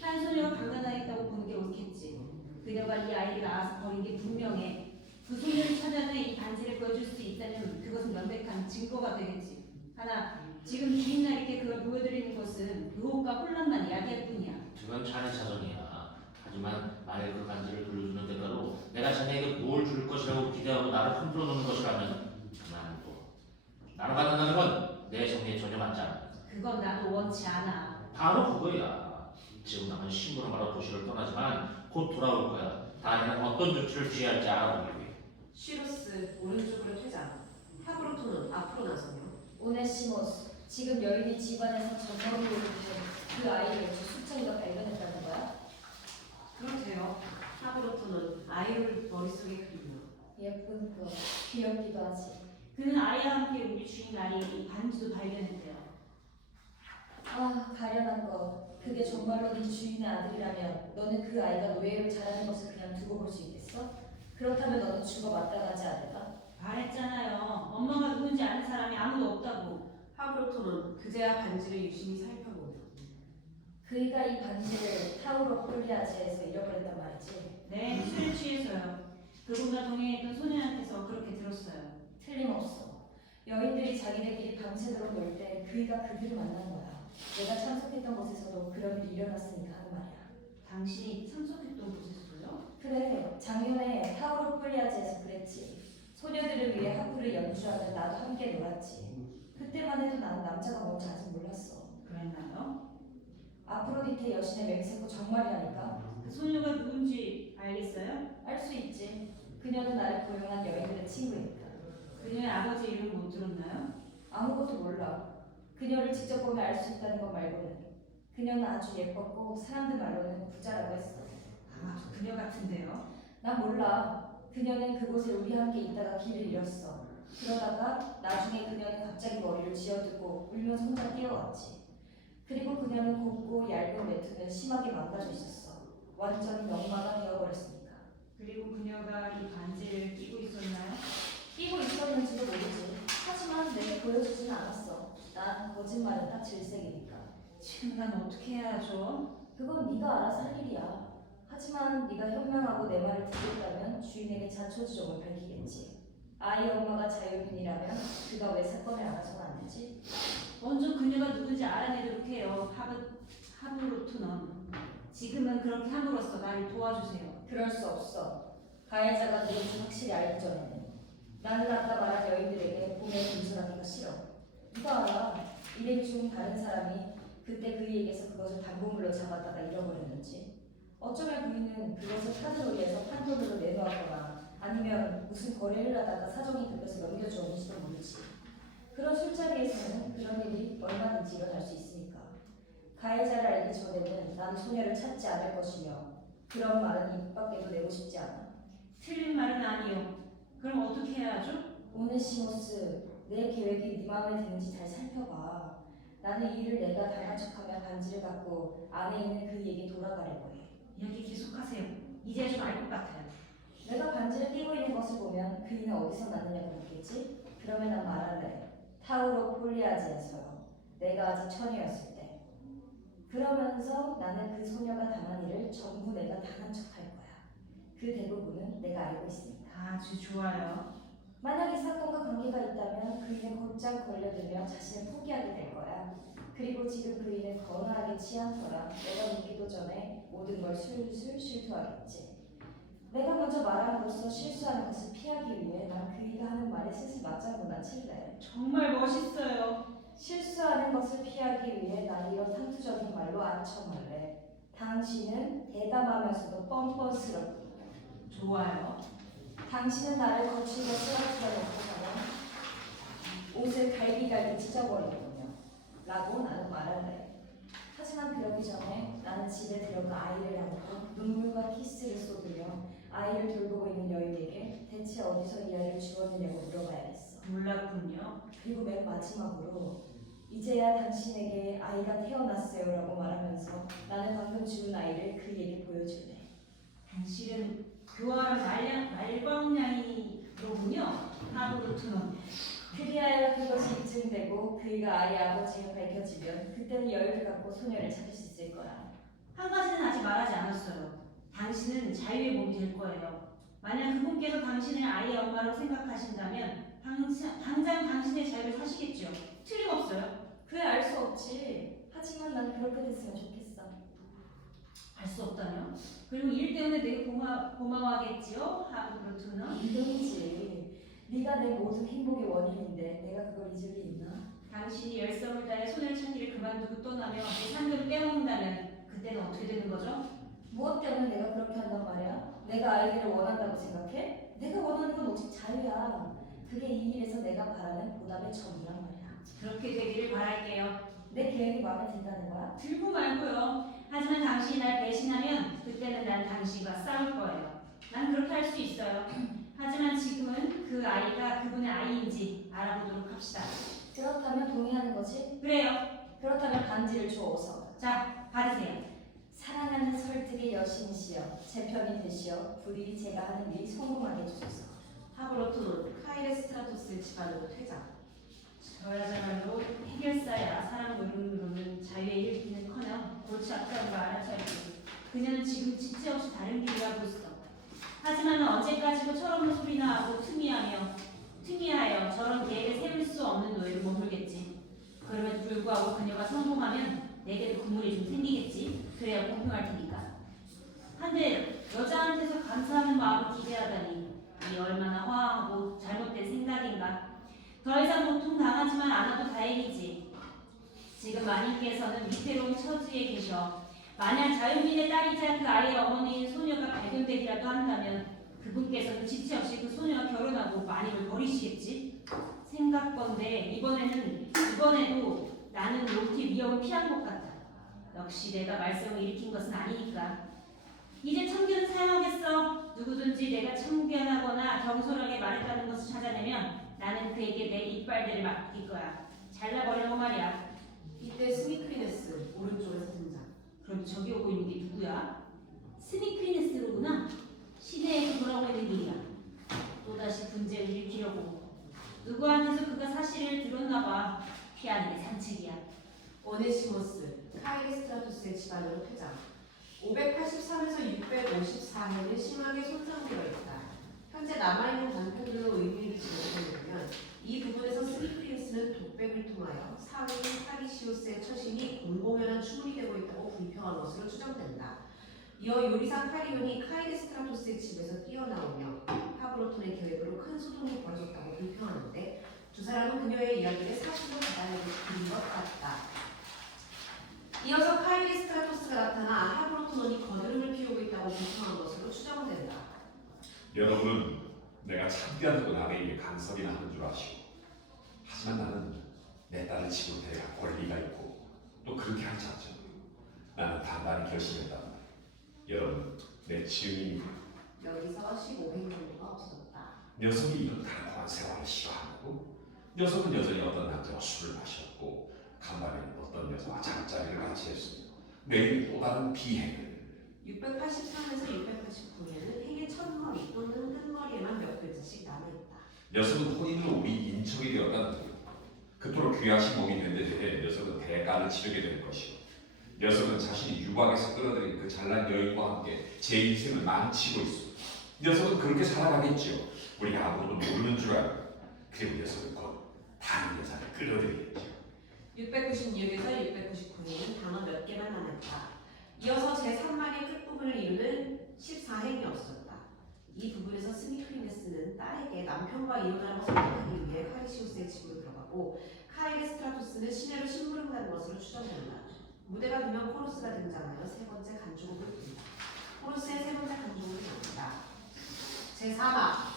한 소녀가 방관당했다고 보는 게 옳겠지. 그녀가 이 아이를 낳아서 버린 게 분명해. 그 소녀를 찾아내 이 반지를 보여줄 수 있다면 그것은 명백한 증거가 되겠지. 하나, 지금 주인 나리께 그걸 보여드리는 것은 유혹과 혼란만 야기할 뿐이야. 그건 자네 사정이야. 하지만 만약 그 반지를 돌려주는 대가로 내가 자네에게 뭘 줄 것이라고 기대하고 나를 흔들어 놓는 것이라면 그만둬. 나로 갖는다는 건 내 성에 전혀 맞지 않아. 그건 나도 원치 않아. 바로 그거야. 지금 나는 신부로 말아 도시를 떠나지만 곧 돌아올 거야. 다음에는 어떤 조치를 취할지 알아보기 위해. 슈로스, 오른쪽으로 퇴장. 하브로토는 앞으로 나서며 오네시모스, 지금 여인이 집안에서 전머리로 그 아이를 수청이가 발견했다는 거야? 그렇대요. 하브로토는 아이를 머릿속에 그리며 예쁜 거, 귀엽기도 하지. 그는 아이와 함께 우리 주인 나리의 이 반지도 발견했대요. 아, 가련한 거. 그게 정말로 네 주인의 아들이라면 너는 그 아이가 노예로 자라는 것을 그냥 두고 볼 수 있겠어? 그렇다면 너는 죽어 마땅하지 않을까? 말했잖아요. 엄마가 누군지 아는 사람이 아무도 없다고. 하브로토는 그제야 반지를 유심히 살펴보며 그이가 이 반지를 타우로폴리아제에서 잃어버렸단 말이지. 네, 술에 취해서요. 그분과 동행했던 소년한테서 그렇게 들었어요. 틀림없어. 여인들이 자기네끼리 밤새도록 놀 때 그이가 그들을 만난 거야. 내가 참석했던 곳에서도 그런 일이 일어났으니까 하는 말이야. 당신이 참석했던 곳에서요? 그래, 작년에 타우로폴리아제에서 그랬지. 소녀들을 위해 하프를 연주하며 나도 함께 놀았지. 그때만 해도 나는 남자가 뭔지 아직 몰랐어. 그랬나요? 아프로디테 여신의 맹세코 정말이라니까. 그 소녀가 누군지 알겠어요? 알 수 있지. 그녀는 나를 고용한 여인들의 친구니까. 그녀의 아버지 이름 못 들었나요? 아무것도 몰라. 그녀를 직접 보면 알 수 있다는 것 말고는. 그녀는 아주 예뻤고 사람들 말로는 부자라고 했어. 아마도 그녀 같은데요. 난 몰라. 그녀는 그곳에 우리 함께 있다가 길을 잃었어. 그러다가 나중에 그녀는 갑자기 머리를 쥐어뜯고 울면서 혼자 뛰어왔지. 그리고 그녀는 곱고 얇은 외투는 심하게 망가져 있었어. 완전히 명마가 되어버렸으니까. 그리고 그녀가 이 반지를 끼고 있었나요? 끼고 있었는지도 모르지. 하지만 내게 보여주진 않았어. 난 거짓말은 딱 질색이니까. 지금 난 어떻게 해야 하죠? 그건 네가 알아서 할 일이야. 하지만 네가 현명하고 내 말을 듣겠다면 주인에게 자초지종을 밝히겠지. 아이 엄마가 자유인이라면 그가 왜 사건을 알아서는 안 되지? 먼저 그녀가 누군지 알아내도록 해요. 하브로토넌. 지금은 그렇게 함으로써 나를 도와주세요. 그럴 수 없어. 가해자가 누군지 확실히 알기 전에는. 나는 아까 말한 여인들에게 봄에 금술하기가 싫어. 네가 알아. 일행 중 다른 사람이 그때 그이에게서 그것을 담보물로 잡았다가 잃어버렸는지. 어쩌면 그이는 그것을 카드놀이에서 판돈으로 내놓았거나 아니면 무슨 거래를 하다가 사정이 급해서 넘겨주었는지도 모르지. 그런 술자리에서는 그런 일이 얼마든지 일어날 수 있으니까. 가해자를 알기 전에는 나는 소녀를 찾지 않을 것이며 그런 말은 입 밖에도 내고 싶지 않아. 틀린 말은 아니요. 그럼 어떻게 해야 하죠? 오네시모스, 내 계획이 네 마음에 드는지 잘 살펴봐. 나는 이 일을 내가 당한 척하며 반지를 갖고 안에 있는 그에게 돌아가려고 해. 이야기 계속하세요. 이제 좀 알 것 같아요. 내가 반지를 끼고 있는 것을 보면 그이는 어디서 났느냐고 묻겠지? 그러면 난 말할래. 타우로 폴리아지에서요. 내가 아직 처녀였을 때. 그러면서 나는 그 소녀가 당한 일을 전부 내가 당한 척할 거야. 그 대부분은 내가 알고 있으니까. 아주 좋아요. 만약 이 사건과 관계가 있다면 그이는 곧장 걸려들며 자신을 포기하게 될 거야. 그리고 지금 그이는 거나하게 취한 터라 내가 묻기도 전에 모든 걸 술술 실토하겠지. 내가 먼저 말함으로써 실수하는 것을 피하기 위해 난 그이가 하는 말에 슬슬 맞장구나 칠래. 정말 멋있어요. 실수하는 것을 피하기 위해 난 이런 상투적인 말로 안쳐말래. 당신은 대담하면서도 뻔뻔스럽군요. 좋아요. 당신은 나를 거칠게 쓰러뜨려 놓고서는 옷을 갈기갈기 찢어버리군요. 라고 나는 말할래. 하지만 그러기 전에 나는 집에 들어가 아이를 안고 눈물과 키스를 쏟으며 아이를 돌보고 있는 여인에게 대체 어디서 이 아이를 주었느냐고 물어봐야겠어. 몰랐군요. 그리고 맨 마지막으로 이제야 당신에게 아이가 태어났어요 라고 말하면서 나는 방금 죽은 아이를 그에게 보여줄래. 당신은 교활한 말광냥이로군요. 하브루트는. 그리하여 그것이 입증되고 그이가 아이의 아버지가 밝혀지면 그때는 여유를 갖고 소녀를 찾을 수 있을 거야. 한 가지는 아직 말하지 않았어요. 당신은 자유의 몸이 될 거예요. 만약 그분께서 당신을 아이의 엄마로 생각하신다면 당장 당신의 자유를 사시겠죠. 틀림없어요. 그래 알 수 없지. 하지만 난 그렇게 됐으면 좋겠어. 알 수 없다뇨? 그리고 이 일 때문에 되게 고마워하겠지요? 하브루트는. 이동이지. 네가 내 모든 행복의 원인인데 내가 그걸 잊을 리 있나? 당신이 열성을 다해 소녀를 찾기를 그만두고 떠나며 내 상금을 떼먹는다면 그때는 어떻게 되는 거죠? 무엇 때문에 내가 그렇게 한단 말이야? 내가 아이들을 원한다고 생각해? 내가 원하는 건 오직 자유야. 그게 이 일에서 내가 바라는 보답의 전부란 말이야. 그렇게 되기를 바랄게요. 내 계획이 마음에 든다는 거야? 들고 말고요. 하지만 당신이 날 배신하면 그때는 난 당신과 싸울 거예요. 난 그렇게 할 수 있어요. 하지만 지금은 그 아이가 그분의 아이인지 알아보도록 합시다. 그렇다면 동의하는 거지? 그래요. 그렇다면 반지를 주어서. 자, 받으세요. 사랑하는 설득의 여신이시여, 제 편이 되시어 부디 제가 하는 일이 성공하게 해주소서. 하브로토는 카이레스트라토스의 집안으로 퇴장. 저야말로 해결사야. 사람 노릇노릇은 자유에 이르기는커녕 골치 아프다는 걸 알아차리고 그녀는 지금 지체 없이 다른 길을 가고 있어. 하지만 언제까지도 철없는 소리나 하고 틈이하여 저런 계획을 세울 수 없는 노예로 머물겠지. 그럼에도 불구하고 그녀가 성공하면 내게도 국물이 좀 생기겠지. 그래야 공평할 테니까. 한데 여자한테서 감사하는 마음을 기대하다니 이 얼마나 화하고 잘못된 생각인가. 더 이상 고통 당하지만 않아도 다행이지. 지금 마님께서는 위태로운 처지에 계셔. 만약 자유민의 딸이자 그 아이의 어머니인 소녀가 발견되기라도 한다면 그분께서는 지체 없이 그 소녀와 결혼하고 마님을 버리시겠지? 생각건데 이번에도 나는 롯의 위협을 피한 것 같아. 역시 내가 말썽을 일으킨 것은 아니니까. 이제 참견은 사용하겠어. 누구든지 내가 참견하거나 경솔하게 말했다는 것을 찾아내면 나는 그에게 내 이빨대를 맡길 거야. 잘라버리고 말이야. 이때 스미크리네스 오른쪽에서 등장. 그럼 저기 오고 있는 게 누구야? 스미크리네스로구나. 시내에서 돌아오고 있는 길이야. 또다시 분쟁을 일으키려고. 누구한테서 그가 사실을 들었나 봐. 피하는 게 산책이야. 오네시모스 카이레스트라토스의 집안으로 퇴장. 583에서 654회는 심하게 손상되어 있다. 현재 남아있는 단편들로 의미를 지어보려면 이 부분에서 스미크리네스는 독백을 통하여 사위인 파리시오스의 처신이 공공연한 추문이 되고 있다고 불평한 것으로 추정된다. 이어 요리사 카리온이 카이레스트라토스의 집에서 뛰어나오며 하브로톤의 계획으로 큰 소동이 벌어졌다고 불평하는데 두 사람은 그녀의 이야기를 사실로 받아내고 그린 것 같다. 이어서 카이레스트라토스가 나타나 하브로톤이 거드름을 피우고 있다고 불평한 것으로 추정된다. 여러분은 내가 참견하고 남에게 간섭이나 하는 줄 아시고, 하지만 나는 내 딸을 집으로 데려갈 권리가 있고 또 그렇게 하지 않죠. 나는 단단히 결심했다. 여러분, 내 증인입니다. 여기서 15회 정도가 없었다. 녀석이 이런 가난한 생활을 싫어하고, 녀석은 여전히 어떤 남자와 술을 마셨고 간밤에 어떤 여자와 잠자리를 같이 했으며 내일 또 다른 비행을 683에서 689에는 행의 첫머리 또는 끝머리에만 몇 글자씩 남아있다. 녀석은 혼인으로 우리 인척이 되었다는 뜻이고 그토록 귀하신 몸이 된 데 대해 녀석은 대가를 치르게 될 것이고 녀석은 자신이 유박에서 끌어들인 그 잘난 여인과 함께 제 인생을 망치고 있어. 녀석은 그렇게 살아가겠지요. 우리가 아무도 모르는 줄 알고. 그리고 녀석은 곧 다른 여자를 끌어들이겠죠. 696에서 699에는 단어 몇 개만 남았다. 이어서 제3막의 끝부분을 이루는 14행이 없었다. 이 부분에서 스미크리네스는 딸에게 남편과 이혼하라고 선택하기 위해 카리시우스의 집으로 들어가고 카이레스트라토스는 시내로 심부름 가는 것으로 추정된다. 무대가 되면 코로스가 등장하여 세 번째 간주곡을 부른다. 코로스의 세 번째 간주곡이 나온다. 제4막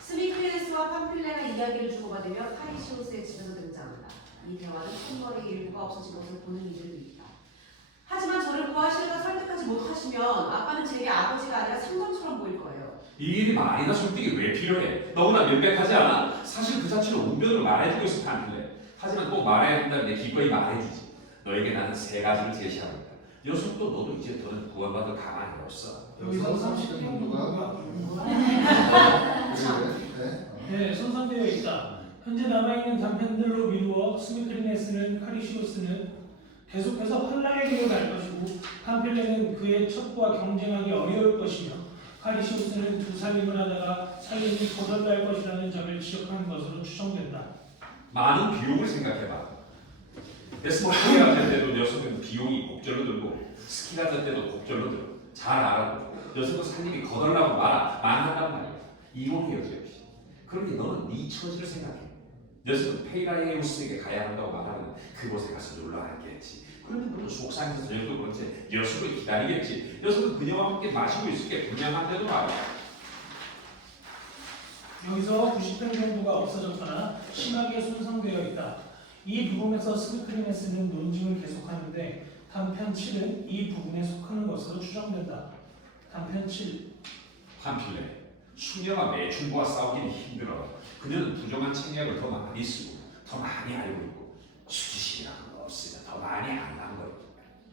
스미크리네스와 팜필레가 이야기를 주고받으며 카리시우스의 집에서 등장한다. 이 대화는 콧머리의 일부가 없어진 것을 보는 이들을 믿다. 하지만 저를 구하시려다 설득하지 못하시면 아빠는 제게 아버지가 아니라 상전처럼 보일 거예요. 이 일이 말이나 설득이 왜 필요해? 너무나 명백하지 않아? 사실 그 자체로 운명을 말해주고 있을 텐데 하지만 꼭 말해야 한다면 내 기꺼이 말해주지. 너에게 나는 세 가지를 제시하고 있다. 녀석도 너도 이제 더는 구원받을 가망이 없어. 여기서 30분도가 네, 손상되어 있다. 현재 남아있는 단편들로 미루어 스미크리네스는 카리시우스는 계속해서 환락의 길을 갈 것이고 팜필레는 그의 첩부와 경쟁하기 어려울 것이며 카리시우스는 두 살림을 하다가 살림이 거덜날 것이라는 점을 지적한 것으로 추정된다. 많은 비용을 생각해봐. 데스모스가 될 때도 녀석은 비용이 곡절로 들고 스키가 될 때도 곡절로 들어. 잘 알아. 녀석은 살림이 거덜나고 망한단 말이야. 이혼의 여지 없이. 그러니 너는 네 처지를 생각해. 녀석은 페이라에우스에게 가야 한다고 말하면 그곳에 가서 놀러 갔겠지. 그러면 너는 속상해서 저녁도 그렇지. 녀석을 기다리겠지. 녀석은 그녀와 함께 마시고 있을 게 분명한데도 말이야. 여기서 90편 정도가 없어졌거나 심하게 손상되어 있다. 이 부분에서 스미크리네스는 논증을 계속하는데 단편 7은 이 부분에 속하는 것으로 추정된다. 단편 7. 팜필레, 수녀와 매춘부와 싸우기는 힘들어. 그녀는 부정한 책략을 더 많이 쓰고 더 많이 알고 있고 수지심이라는 거 없으면 더 많이 안단 거야.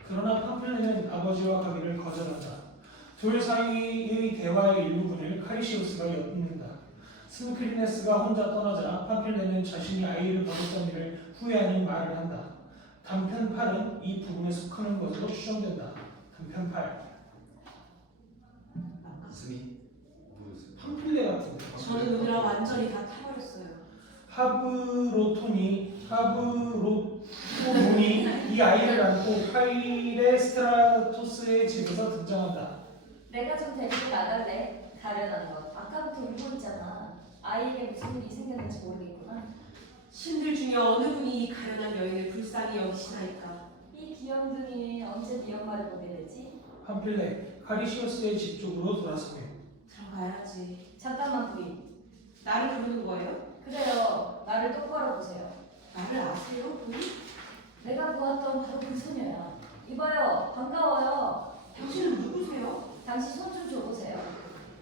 그러나 팜필레는 아버지와 가기를 거절한다. 둘 사이의 대화의 일부분을 카리시우스가 엿듣는다. 스미크리네스가 혼자 떠나자 팜필레는 자신이 아이를 버렸던 일을 후회하는 말을 한다. 단편 8은 이 부분에 속하는 것으로 추정된다. 단편 8. 스미 팜필레 같은 거. 저는 오늘아 완전히 다 타버렸어요. 하브로톤이 이 아이를 안고 카이레스트라토스의 집에서 등장한다. 내가 좀 데리고 나갈래. 가려는 것. 아까부터 울고 있잖아. 아이에게 무슨 일이 생겼는지 모르겠구나. 신들 중에 어느 분이 이 가련한 여인을 불쌍히 여기시나이까. 이 귀염둥이 언제 네 엄마를 보게 되지? 팜필레, 카리시우스의 집 쪽으로 돌아서게. 들어가야지. 잠깐만 부인. 나를 부르는 거예요? 그래요. 나를 똑바로 보세요. 나를 아세요, 분이? 내가 보았던 바로 그 소녀야. 이봐요. 반가워요. 당신은 누구세요? 당신 손 좀 줘보세요.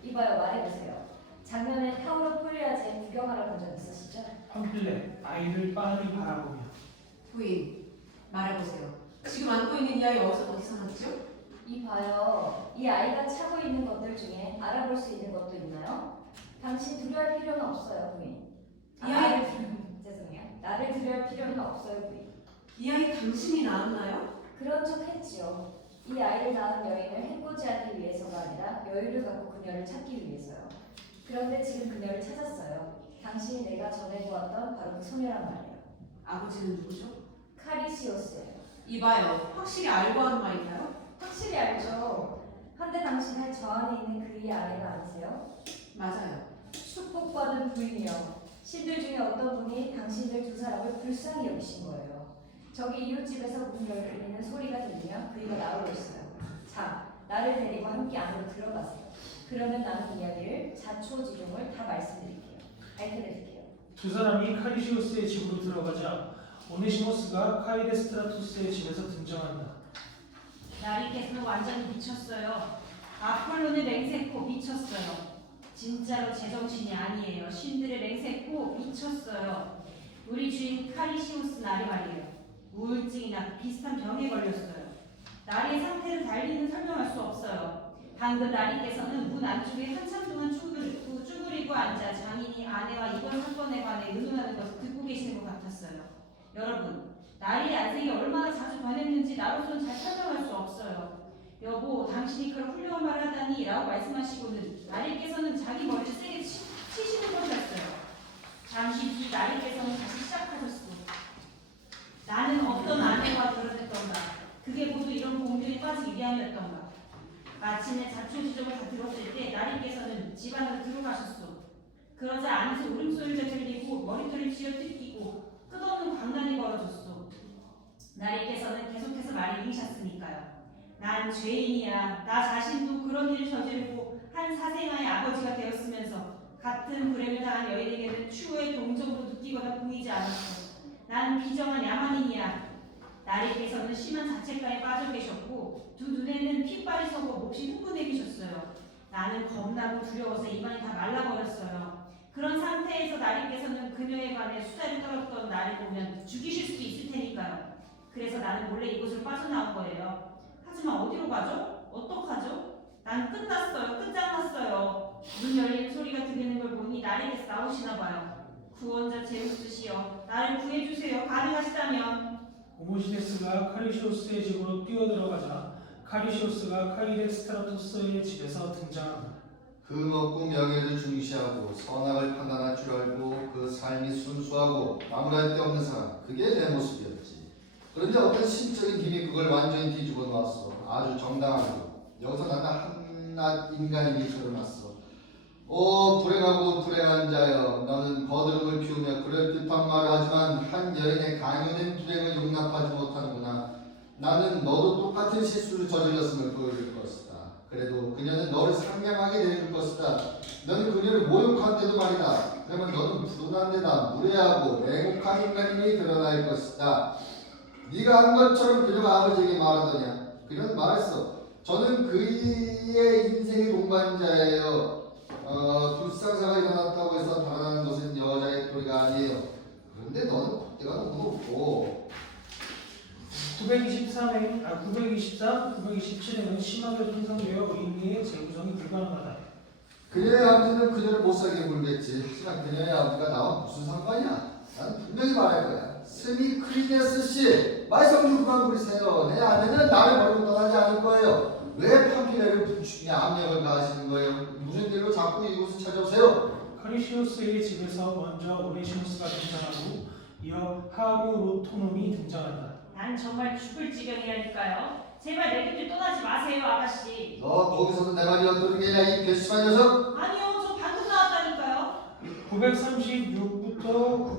이봐요. 말해보세요. 작년에 타우로폴리아즈에 구경하러 간 적 있으시죠? 팜필레, 아이를 빤히 바라보며. 부인, 말해보세요. 지금 안고 있는 이 아이 어디서 났죠? 이봐요. 이 아이가 차고 있는 것들 중에 알아볼 수 있는 것도 있나요? 당신 두려워할 필요는 없어요, 부인. 이 아이- 죄송해요. 나를 두려워할 필요는 없어요, 부인. 이 아이 당신이 낳았나요? 그런 척 했지요. 이 아이를 낳은 여인을 해코지 하기 위해서가 아니라 여유를 갖고 그녀를 찾기 위해서요. 그런데 지금 그녀를 찾았어요. 당신이 내가 전에 보았던 바로 그 소녀란 말이에요. 아버지는 누구죠? 카리시오스예요. 이봐요. 확실히 알고 하는 말인가요? 확실히 알죠. 한데 당신은 저 안에 있는 그의 아내가 아니세요? 맞아요. 축복받은 부인이요. 신들 중에 어떤 분이 당신들 두 사람을 불쌍히 여기신 거예요. 저기 이웃집에서 문 열리는 소리가 들리면 그이가 나오고 있어요. 자, 나를 데리고 함께 안으로 들어가세요. 그러면 나는 이야기를 자초지종을 다 말씀드릴게요. 밝혀드릴게요. 두 사람이 카리시우스의 집으로 들어가자 오네시모스가 카이레스트라토스의 집에서 등장한다. 나리께서는 완전히 미쳤어요. 아폴론의 맹세코 미쳤어요. 진짜로 제정신이 아니에요. 신들의 맹세코 미쳤어요. 우리 주인 카리시우스 나리 말이에요. 우울증이나 비슷한 병에 걸렸어요. 나리의 상태를 달리는 설명할 수 없어요. 방금 나리께서는 문 안쪽에 한참 동안 쭈그리고 앉아 장인이 아내와 이번 사건에 관해 의논하는 것을 듣고 계시는 것 같았어요. 여러분, 나리의 안색이 얼마나 자주 변했는지 나로서는 잘 설명할 수 없어요. 여보, 당신이 그런 훌륭한 말을 하다니 라고 말씀하시고는 나리께서는 자기 머리를 세게 치시는 것이었어요. 잠시 뒤 나리께서는 다시 시작하셨어. 나는 어떤 아내와 결혼했던가. 그게 모두 이런 공들이 빠지기 위함이었던가. 마침내 자초지종을 다 들었을 때 나리께서는 집 안으로 들어가셨어. 그러자 안에서 울음소리가 들리고 머리털이 쥐어뜯기고 끝없는 광란이 벌어졌어. 나리께서는 계속해서 말을 이으셨으니까요. 난 죄인이야. 나 자신도 그런 일을 저지르고 한 사생아의 아버지가 되었으면서 같은 불행을 당한 여인에게는 추후에 동정으로 느끼거나 보이지 않았어. 나는 비정한 야만인이야. 나리께서는 심한 자책감에 빠져 계셨고 두 눈에는 핏발이 서고 몹시 흥분해 계셨어요. 나는 겁나고 두려워서 입안이 다 말라버렸어요. 그런 상태에서 나리께서는 그녀에 관해 수다를 떨었던 나를 보면 죽이실 수도 있을 테니까요. 그래서 나는 몰래 이곳을 빠져나온 거예요. 하지만 어디로 가죠? 어떡하죠? 난 끝났어요. 끝장났어요. 문 열리는 소리가 들리는 걸 보니 나리께서 나오시나 봐요. 구원자 제우스시여, 나를 구해주세요. 가능하시다면. 오모시데스가 카리시오스의 집으로 뛰어들어가자 카리시오스가 카이렉스트라토스의 집에서 등장한다. 흠없고 명예를 중시하고 선악을 판단할 줄 알고 그 삶이 순수하고 아무랄 데 없는 사람, 그게 내 모습이었지. 그런데 어떤 신적인 힘이 그걸 완전히 뒤집어 놓았어. 아주 정당하고. 여기서 나는 한낱 인간이 드러났어. 오 불행하고 불행한 자여, 너는 거드름을 피우며 그럴듯한 말을 하지만 한 여인의 강요된 불행을 용납하지 못하는구나. 나는 너도 똑같은 실수를 저질렀음을 보여줄 것이다. 그래도 그녀는 너를 상냥하게 대해줄 것이다. 너는 그녀를 모욕한데도 말이다. 그러면 너는 불운한 데다 무례하고 냉혹한 인간임이 드러날 것이다. 네가 한 것처럼 그녀가 아버지에게 말하더냐. 그녀는 말했어. 저는 그의 인생의 동반자예요. 불상사가 일어났다고 해서 달아나는 것은 여자의 도리가 아니에요. 그런데 너는 콧대가 너무 높고. 923, 927에는 심하게 손상되어 의미의 재구성이 불가능하다. 그녀의 아버지는 그녀를 못살게 굴겠지. 하지만 그녀의 아버지가 나와 무슨 상관이야? 난 분명히 말할 거야. 스미크리네스 씨, 말썽 좀 그만 부리세요. 내 아내는 나를 버리고 떠나지 않을 거예요. 왜 팜피레를 부추기냐 압력을 가하시는 거예요? 무슨 일로 자꾸 이곳을 찾아오세요? 카리시오스의 집에서 먼저 오네시모스가 등장하고 이어 하비오로토놈이 등장한다. 난 정말 죽을 지경이라니까요. 제발 내 곁을 떠나지 마세요, 아가씨. 너 거기서도 내 말이 어떠는 게냐 이 괘씸한 녀석? 아니요, 저 방금 나왔다니까요. 936부터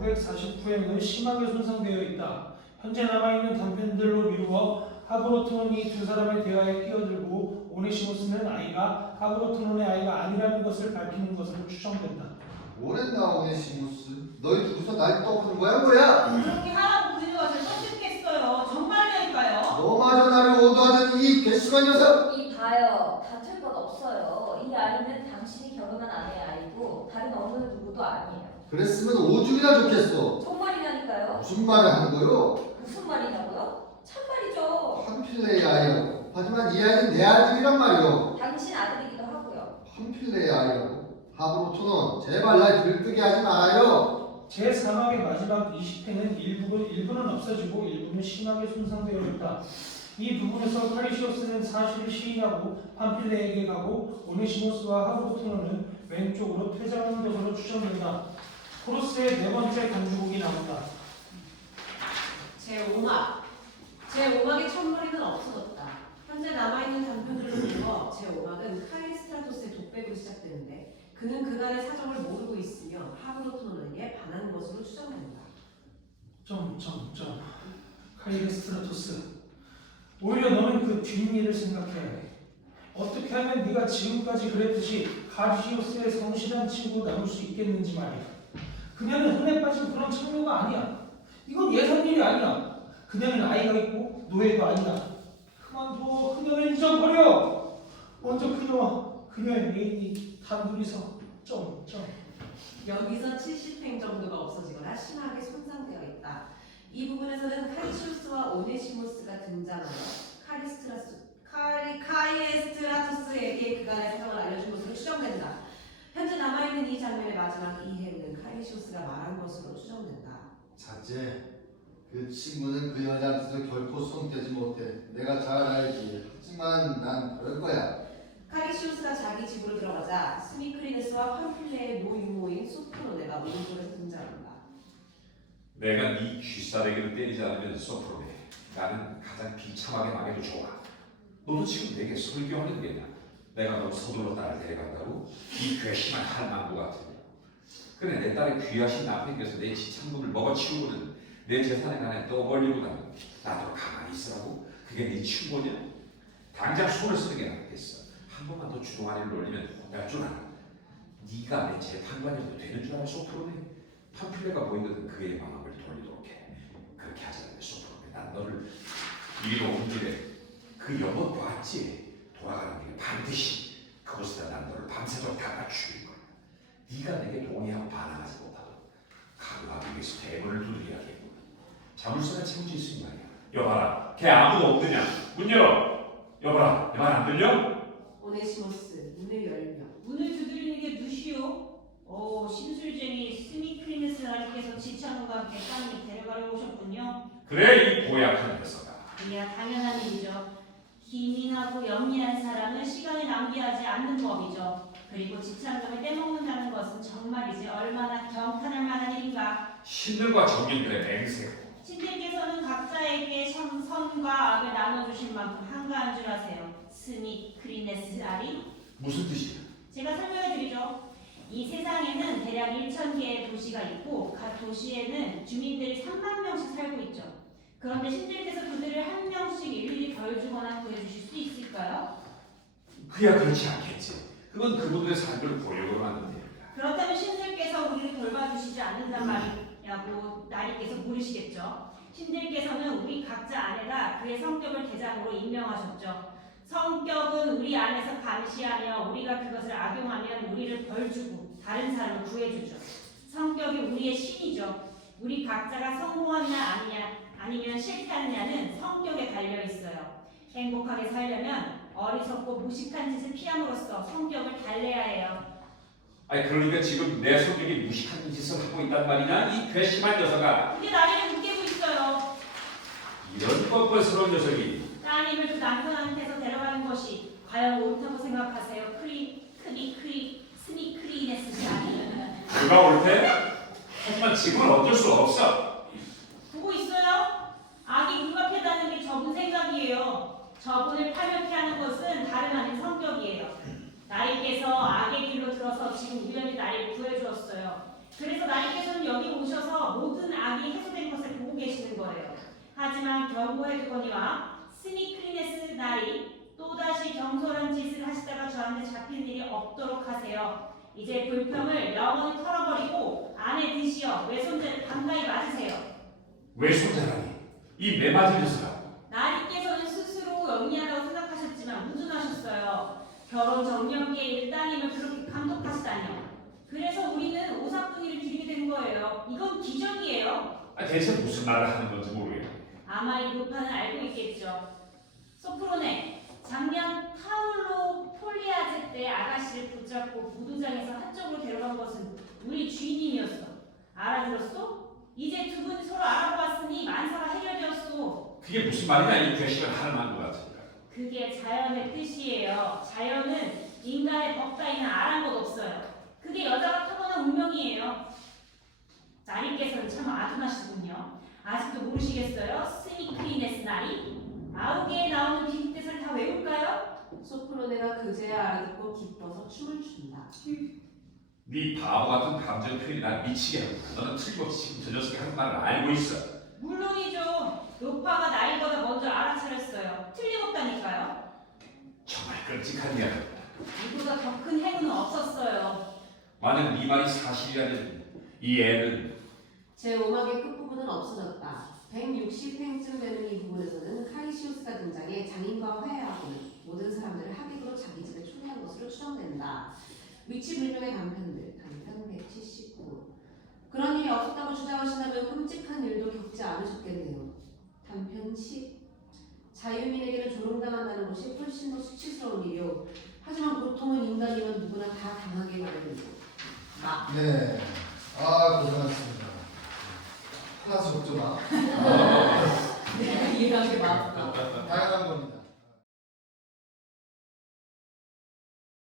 949에는 심하게 손상되어 있다. 현재 남아있는 단편들로 미루어 하브로토논이 두 사람의 대화에 끼어들고 오네시모스는 아이가 하브로토논의 아이가 아니라는 것을 밝히는 것으로 추정된다. 오랬나 오네시모스? 너희 둘이서 날 떠보는 거야 뭐야? 그렇게 하라고 그녀가 절 설득했어요. 정말이니까요. 너마저 나를 오도하는 이 괘씸한 녀석! 이 봐요. 다툴 건 없어요. 이 아이는 당신이 결혼한 아내의 아이고 다른 어느 누구도 아니에요. 그랬으면 오죽이나 좋겠어. 정말이라니까요. 무슨 말을 하는 거요? 무슨 말이냐고요? 참말이죠. 팜필레의 아이라고. 하지만 이 아이는 내 아들이란 말이오. 당신 아들이기도 하고요. 팜필레의 아이라고. 하브로토논, 제발 날 들뜨게 하지 말아요. 제 사막의 마지막 20회는 일부는 없어지고 일부는 심하게 손상되어 있다. 이 부분에서 카리시오스는 사실을 시인하고 팜필레에게 가고 오네시모스와 하브로토논은 왼쪽으로 퇴장하는 것으로 추정된다. 코로스의 네 번째 건주곡이 나온다. 제5막의 첫머리는 없어졌다. 현재 남아있는 단편들로 보면 제5막은 카이스트라토스의 독백으로 시작되는데 그는 그간의 사정을 모르고 있으며 하브로토논에게 반한 것으로 추정된다. 카이레스트라토스. 오히려 너는 그 뒷일을 생각해야 해. 어떻게 하면 네가 지금까지 그랬듯이 카리시오스의 성실한 친구 나눌 수 있겠는지 말이야. 그녀는 흔해 빠진 그런 청녀가 아니야. 이건 예상 일이 아니야. 그녀는 아이가 있고 노예도 아니다. 그만둬. 그녀는 잊어버려. 먼저 그녀와 그녀의 애인이 단둘이서 여기서 70행 정도가 없어지거나 심하게 손상되어 있다. 이 부분에서는 카리시우스와 오네시모스가 등장하여 카이에스트라토스에게 그간의 사정을 알려준 것으로 추정된다. 현재 남아있는 이 장면의 마지막 이해는 카리시우스가 말한 것으로 추정된다. 자제, 그 친구는 그 여자한테서 결코 손대지 못해. 내가 잘 알지. 하지만 난 그럴 거야. 카리시우스가 자기 집으로 들어가자 스미크리네스와 팜필레의 노유모인 소프로네가 오른쪽에서 등장한다. 내가 네 귀싸대기를 때리지 않으면 소프로네. 나는 가장 비참하게 망해도 좋아. 너도 지금 내게 설교하는 게냐? 내가 너 서둘러 딸을 데려간다고? 이 괘씸한 할망구 같은 거. 그래, 내 딸의 귀하신 남편께서 내 지참금을 먹어치우고는 내 재산에 관해 떠벌리고는 나도 가만히 있으라고? 그게 네 충고냐? 당장 손을 쓰는 게 낫겠어. 한 번만 더 주동아리를 놀리면 혼날 줄 알아. 네가 내 재판관이어도 되는 줄 알아, 소프로네? 팜필레가 보이거든 그의 마음을 돌리도록 해. 그렇게 하자면 소프로네, 난 너를 이리로 온 길에 그 연못 봤지? 돌아가는 길에 반드시 그곳에다 난 너를 밤새도록 갚아 죽일 거야. 네가 내게 동의하고 반항하지 못하도록 가루하기 위해서 대문을 두드려야겠구나. 자물쇠가 채워져 있으니 말이야. 여봐라, 걔 아무도 없느냐? 문 열어. 여봐라, 내 말 안 들려? 오네시모스 문을 열며 문을 두드리는 게 누시오? 심술쟁이 스미크리네스 나리께서 지창과 함께 땅이 데려가려 오셨군요. 그래, 이 고약한 녀석아. 이야 당연한 일이죠. 기민하고 영리한 사람은 시간을 낭비하지 않는 법이죠. 그리고 지참금을 떼먹는다는 것은 정말이지 얼마나 경탄할 만한 일인가. 신들과 정령들의 맹세고 신들께서는 각자에게 선과 악을 나눠주신 만큼 한가한 줄 아세요. 스미크리네스 나리? 무슨 뜻이야? 제가 설명해드리죠. 이 세상에는 대략 1,000개의 도시가 있고 각 도시에는 주민들이 3만 명씩 살고 있죠. 그런데 신들께서 그들을 한 명씩 일일이 벌 주거나 구해주실 수 있을까요? 그야 그렇지 않겠지. 그건 그분들의 삶을 보려고 하는 일이다. 그렇다면 신들께서 우리를 돌봐주시지 않는단 말이냐고 나리께서 물으시겠죠. 신들께서는 우리 각자 안에다 그의 성격을 대장으로 임명하셨죠. 성격은 우리 안에서 감시하며 우리가 그것을 악용하면 우리를 벌주고 다른 사람을 구해주죠. 성격이 우리의 신이죠. 우리 각자가 성공하느냐 아니면 실패하느냐는 성격에 달려있어요. 행복하게 살려면 어리석고 무식한 짓을 피함으로써 성격을 달래야 해요. 아니 그러니까 지금 내 성격이 무식한 짓을 하고 있단 말이냐? 이 괘씸한 녀석아. 그게 나리를 웃기고 있어요. 이런 뻔뻔스러운 녀석이 따님을 그 남편한테서 데려가는 것이 과연 옳다고 생각하세요? 스미크리네스 자리. 그가 옳대? 하지만 지금은 어쩔 수 없어. 보고 있어요? 악이 눈앞에다는 게 저분 생각이에요. 저분을 파멸케 하는 것은 다름 아닌 성격이에요. 나리께서 악의 길로 들어서 지금 우연히 나리를 구해주었어요. 그래서 나리께서는 여기 오셔서 모든 악이 해소된 것을 보고 계시는 거예요. 하지만 경고해두거니와 스미크리네스 나리 또다시 경솔한 짓을 하시다가 저한테 잡힐 일이 없도록 하세요. 이제 불평을 영원히 털어버리고 안에 드시어 외손자를 반가이 맞으세요. 왜 손자라니? 이 매맞은 녀석아. 나리께서는 스스로 영리하다고 생각하셨지만 무준하셨어요. 결혼 정년기에 따님을 그렇게 감독하시다니요. 그래서 우리는 오사분이를 기리게 된 거예요. 이건 기적이에요. 대체 무슨 말을 하는 건지 모르겠네. 아마 이 루파는 알고 있겠죠. 소프로네, 작년 타울로 폴리아제 때 아가씨를 붙잡고 무도장에서 한쪽으로 데려간 것은 우리 주인님이었어. 알아들었어? 이제 두 분이 서로 알아보았으니 만사가 해결되었어. 그게 무슨 말이냐 이 괘씸한 할망구 같은 거. 그게 자연의 뜻이에요. 자연은 인간의 법 따위는 아랑곳 없어요. 그게 여자가 타고난 운명이에요. 나리께서는 참 아둔하시군요. 아직도 모르시겠어요? 스미크리네스 나리? 아우개에 나오는 비슷뜻을 다 외울까요? 소프로네가 그제야 알아듣고 기뻐서 춤을 춘다. 네 바보 같은 감정 표현이 날 미치게 하고 너는 틀림없이 지금 저 녀석이 하는 말을 알고 있어. 물론이죠. 노파가 나이보다 먼저 알아차렸어요. 틀림없다니까요. 정말 끔찍한 이야기다. 이보다 더 큰 행운은 없었어요. 만약 네 말이 사실이라면 이 애는 제5막의 끝부분은 없어졌다. 160횡쯤 되는 이 부분에서는 카리시우스가 등장해 장인과 화해하고는 모든 사람들을 하객으로 자기 집에 초대한 것으로 추정된다. 위치 불명의 단편들, 단편 179. 그런 일이 나왔다고 주장하신다면 끔찍한 일도 겪지 않으셨겠네요. 단편 10. 자유민에게는 조롱당한다는 것이 훨씬 더 수치스러운 일이요. 하지만 보통은 인간이면 누구나 다 당하게 마련이죠. 네. 아, 고생하셨습니다. 하나씩 걱정 마. 내가 이해하게 막. 다양한 겁니다.